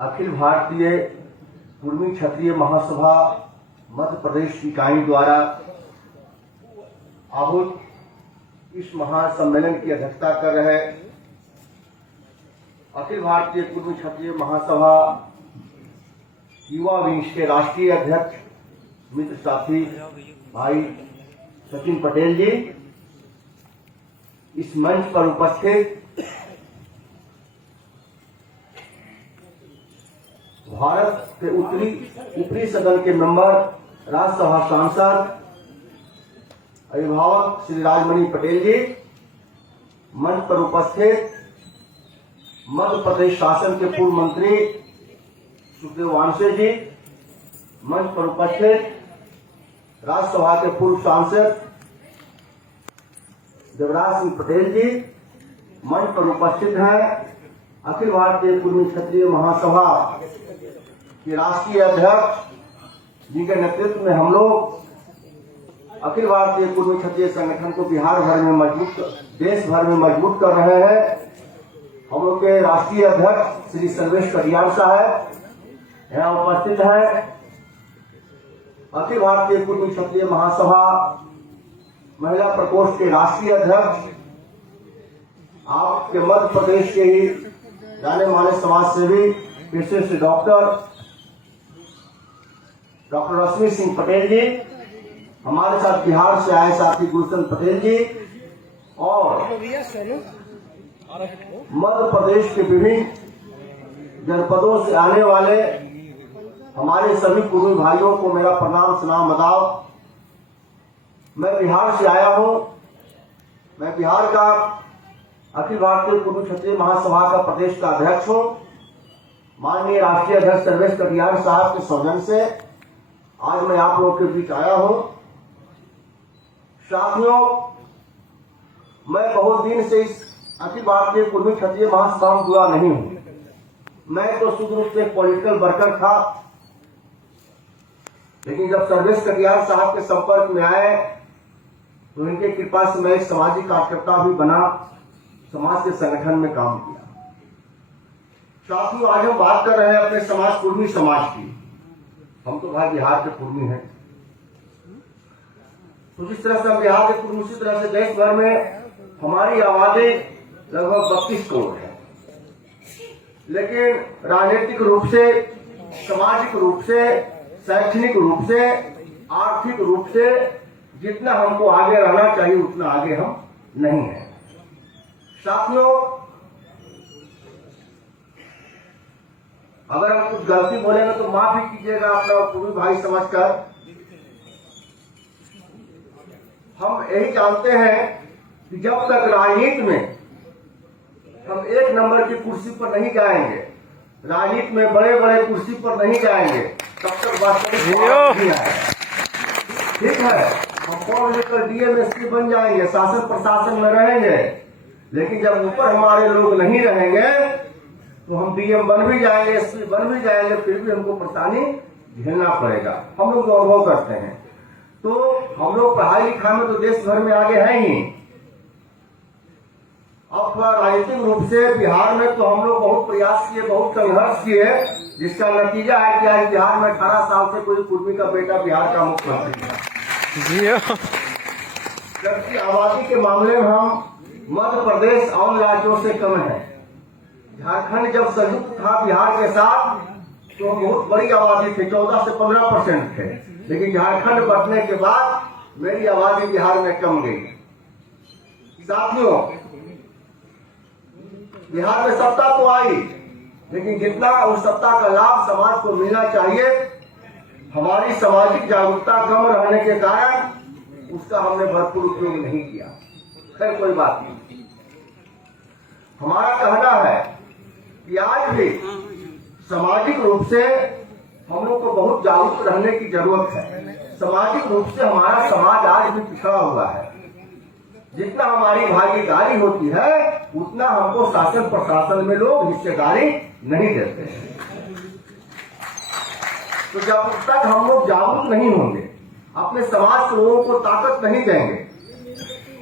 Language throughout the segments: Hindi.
अखिल भारतीय कुर्मी क्षत्रिय महासभा मध्य प्रदेश की इकाई द्वारा आहूत इस महासम्मेलन की अध्यक्षता कर रहे अखिल भारतीय कुर्मी क्षत्रिय महासभा युवा विंग के राष्ट्रीय अध्यक्ष मित्र साथी भाई सचिन पटेल जी, इस मंच पर उपस्थित भारत के ऊपरी सदन के मेंबर, राज्यसभा सांसद अभिभावक श्री राजमणि पटेल जी, मंच पर उपस्थित मध्य प्रदेश शासन के पूर्व मंत्री सुखदेव वानसे जी, मंच पर उपस्थित राज्यसभा के पूर्व सांसद देवराज सिंह पटेल जी, मंच पर उपस्थित हैं अखिल भारतीय कुर्मी क्षत्रिय महासभा के राष्ट्रीय अध्यक्ष जी के नेतृत्व में हम लोग अखिल भारतीय कुर्मी क्षत्रिय संगठन को बिहार भर में देश भर में मजबूत कर रहे हैं। हम लोग के राष्ट्रीय अध्यक्ष श्री सर्वेश कटियार साहब यहाँ उपस्थित हैं। अखिल भारतीय कुर्मी क्षत्रिय महासभा महिला प्रकोष्ठ के राष्ट्रीय अध्यक्ष, आपके मध्य प्रदेश के ही जाने माने समाज सेवी पेशे से डॉक्टर रश्मि सिंह पटेल जी, हमारे साथ बिहार से आए साथी गुलशन पटेल जी और मध्य प्रदेश के विभिन्न जनपदों से आने वाले हमारे सभी कुर्मी भाइयों को मेरा प्रणाम सलाम आदाब। मैं बिहार से आया हूं। मैं बिहार का अखिल भारतीय कुर्मी क्षत्रिय महासभा का प्रदेश का अध्यक्ष हूं। माननीय राष्ट्रीय अध्यक्ष सर्वेश कटियार साहब के सौजन्य से आज मैं आप लोगों के बीच आया हूं। साथियों, मैं बहुत दिन से इस अखिल भारतीय कुर्मी क्षत्रिय महासभा में जुड़ा नहीं हूं। मैं तो शुद्ध रूप से पॉलिटिकल वर्कर था, लेकिन जब सर्वेश कटियार साहब के संपर्क में आए तो इनके कृपा से मैं एक सामाजिक कार्यकर्ता भी बना, समाज के संगठन में काम किया। साथियों, आज हम बात कर रहे हैं अपने समाज कुर्मी समाज की। हम तो भाई बिहार के कुर्मी हैं, तो जिस तरह से हम बिहार के कुर्मी, उसी तरह से देश भर में हमारी आबादी लगभग 32 करोड़ है। लेकिन राजनीतिक रूप से, सामाजिक रूप से, शैक्षणिक रूप से, आर्थिक रूप से जितना हमको आगे रहना चाहिए उतना आगे हम नहीं है। साथियों, अगर हम कुछ गलती बोलेंगे तो माफी कीजिएगा अपना कुर्मी भाई समझकर। हम यही जानते हैं कि जब तक राजनीति में हम एक नंबर की कुर्सी पर नहीं जाएंगे, राजनीति में बड़े बड़े कुर्सी पर नहीं जाएंगे, तब तक वास्तविक नहीं आएगा। ठीक है, हम पढ़ लेकर डीएम एसपी बन जाएंगे, शासन प्रशासन में रहेंगे, लेकिन जब ऊपर हमारे लोग नहीं रहेंगे तो हम डीएम बन भी जाएंगे, एसपी बन भी जाएंगे, फिर भी हमको परेशानी झेलना पड़ेगा। हम लोग अनुभव करते हैं। तो हम लोग पढ़ाई लिखाई में तो देश भर में आगे हैं ही। अब थोड़ा राजनीतिक रूप से बिहार में तो हम लोग बहुत प्रयास किए, बहुत संघर्ष किए, जिसका नतीजा है कि आज बिहार में 18 साल से कोई कुर्मी का बेटा बिहार का मुख्यमंत्री है। जबकि आबादी के मामले में हम मध्य प्रदेश और राज्यों से कम है। झारखंड जब संयुक्त था बिहार के साथ तो बहुत बड़ी आबादी थी, 14 से 15% थे, लेकिन झारखंड बंटने के बाद मेरी आबादी बिहार में कम गई। साथियों, बिहार में सत्ता तो आई, लेकिन जितना उस सत्ता का लाभ समाज को मिलना चाहिए, हमारी सामाजिक जागरूकता कम रहने के कारण उसका हमने भरपूर उपयोग नहीं किया। खैर, कोई बात नहीं। हमारा कहना है कि आज भी सामाजिक रूप से हम लोग को बहुत जागरूक रहने की जरूरत है। सामाजिक रूप से हमारा समाज आज भी पिछड़ा हुआ है। जितना हमारी भागीदारी होती है उतना हमको शासन प्रशासन में लोग हिस्सेदारी नहीं देते। तो जब तक हम लोग जागरूक नहीं होंगे, अपने समाज के लोगों को ताकत नहीं देंगे,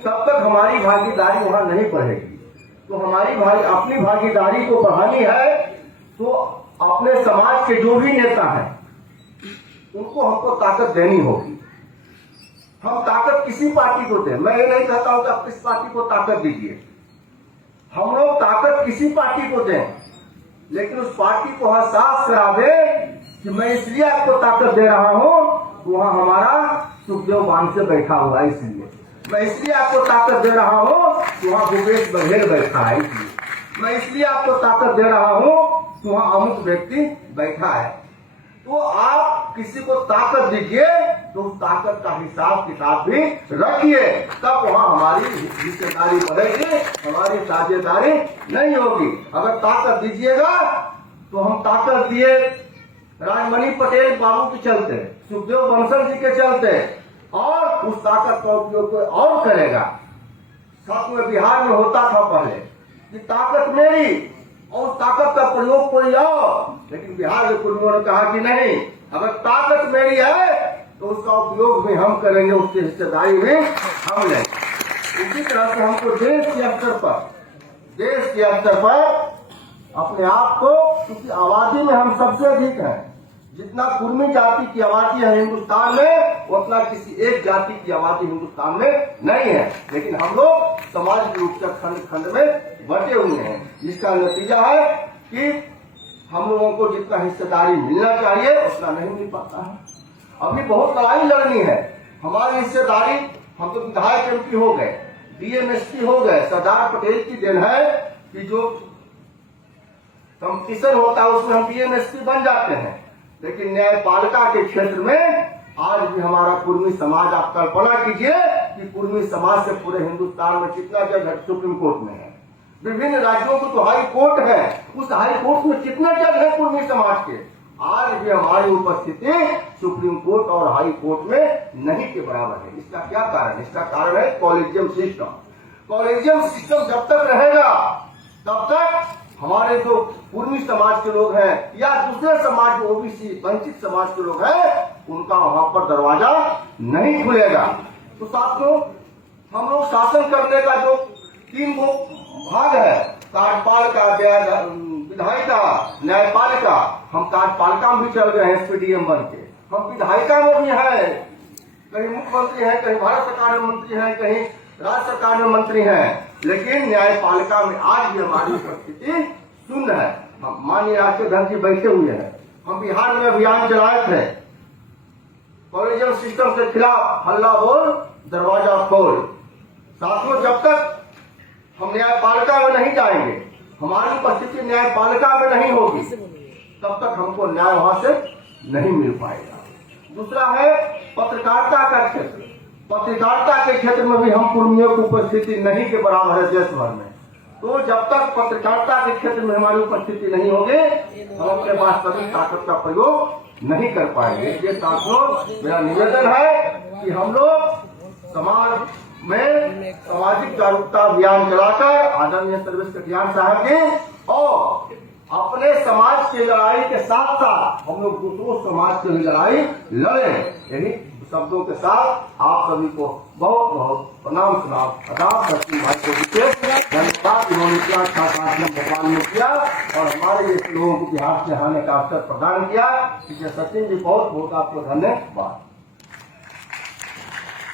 तब तक हमारी भागीदारी वहां नहीं बढ़ेगी। तो हमारी अपनी भागीदारी को बढ़ानी है तो अपने समाज के जो भी नेता हैं उनको हमको ताकत देनी होगी। हम ताकत किसी पार्टी को दें, मैं ये नहीं कहता हूं कि आप किस पार्टी को ताकत दीजिए, हम लोग ताकत किसी पार्टी को दें, लेकिन उस पार्टी को एहसास करा दे कि मैं इसलिए आपको ताकत दे रहा हूं, वहां हमारा सुखदेव बांध से बैठा हुआ है, इसलिए मैं इसलिए आपको ताकत दे रहा हूं, वहां भूपेश बघेल बैठा है, इसलिए मैं इसलिए आपको ताकत दे रहा हूं, वहां अमुक व्यक्ति बैठा है। तो आप किसी को ताकत दीजिए तो उस ताकत का हिसाब किताब भी रखिए, तब वहां हमारी हिस्सेदारी बढ़ेगी, हमारी साझेदारी नहीं होगी। अगर ताकत दीजिएगा तो हम ताकत दिए राजमणि पटेल बाबू के चलते, सुखदेव बंसल जी के चलते, और उस ताकत का उपयोग कोई और करेगा। साथ में बिहार में होता था पहले कि ताकत मेरी और ताकत का प्रयोग कोई और, लेकिन बिहार के कुर्मियों ने कहा कि नहीं, अगर ताकत मेरी है तो उसका उपयोग भी हम करेंगे, उसकी हिस्सेदारी भी हम लेंगे। इसी तरह से हमको देश के स्तर पर अपने आप को, क्योंकि आबादी में हम सबसे अधिक हैं, जितना कुर्मी जाति की आबादी है हिंदुस्तान में उतना किसी एक जाति की आबादी हिंदुस्तान में नहीं है, लेकिन हम लोग सामाजिक रूप से खंड खंड में बटे हुए हैं। जिसका नतीजा है कि हम लोगों को जितना हिस्सेदारी मिलना चाहिए उतना नहीं मिल पाता है। अभी बहुत लड़ाई लड़नी है, हमारी हिस्सेदारी, हम तो विधायक एमपी हो गए, डीएम एसपी हो गए, सरदार पटेल की देन है कि जो कंपटीशन होता है उसमें हम डीएम एसपी बन जाते हैं, लेकिन न्यायपालिका के क्षेत्र में आज भी हमारा कुर्मी समाज, आप कल्पना कीजिए कि कुर्मी समाज से पूरे हिंदुस्तान में कितना जज सुप्रीम कोर्ट में है, विभिन्न राज्यों को तो हाई कोर्ट है, उस हाई कोर्ट में कितने जज है कुर्मी समाज के, आज भी हमारी उपस्थिति सुप्रीम कोर्ट और हाई कोर्ट में नहीं के बराबर है। इसका क्या कारण है? इसका कारण है कॉलेजियम सिस्टम। कॉलेजियम सिस्टम जब तक रहेगा तब तक हमारे जो कुर्मी समाज के लोग हैं या दूसरे समाज, ओबीसी वंचित समाज के लोग हैं, उनका वहां पर दरवाजा नहीं खुलेगा। तो साथियों, हम लोग शासन करने का जो 3 भाग है, कार्यपालिका, विधायिका, न्यायपालिका, हम कार्यपालिका में भी चल गए हैं एसपीडीएम बन के, हम विधायिका में भी है, कहीं मुख्यमंत्री है, कहीं भारत सरकार में मंत्री है, कहीं राज्य सरकार में मंत्री हैं, लेकिन न्यायपालिका में आज भी हमारी उपस्थिति शून्य है। हम माननीय राष्ट्रीय अध्यक्ष जी बैठे हुए हैं, हम बिहार में अभियान चलाए थे, कॉलेजियम सिस्टम के खिलाफ हल्ला बोल दरवाजा खोल। साथियों, जब तक हम न्यायपालिका में नहीं जाएंगे, हमारी उपस्थिति न्यायपालिका में नहीं होगी, तब तक हमको न्याय वहां से नहीं मिल पाएगा। दूसरा है पत्रकारिता का क्षेत्र। पत्रकारिता के क्षेत्र में भी हम कुर्मियों की उपस्थिति नहीं के बराबर है देश भर में। तो जब तक पत्रकारिता के क्षेत्र में हमारी उपस्थिति नहीं होगी, हम अपने वास्तविक ताकत का प्रयोग नहीं कर पाएंगे। ये साथियों, मेरा निवेदन है कि हम लोग समाज में सामाजिक जागरूकता अभियान चलाकर आदरणीय सर्वेश कटियार साहब के और अपने समाज की लड़ाई के साथ साथ हम लोग दूसरों समाज की भी लड़ाई लड़े। यही शब्दों के साथ आप सभी को बहुत बहुत प्रणाम सुनाम। आदाब सचिन भाई को विशेष धन्यवाद, इन्होंने इतना अच्छा कार्यक्रम भगवान में किया और हमारे लोगों को बिहार से आने का अवसर प्रदान किया। इसलिए सचिन जी बहुत बहुत आपको धन्यवाद।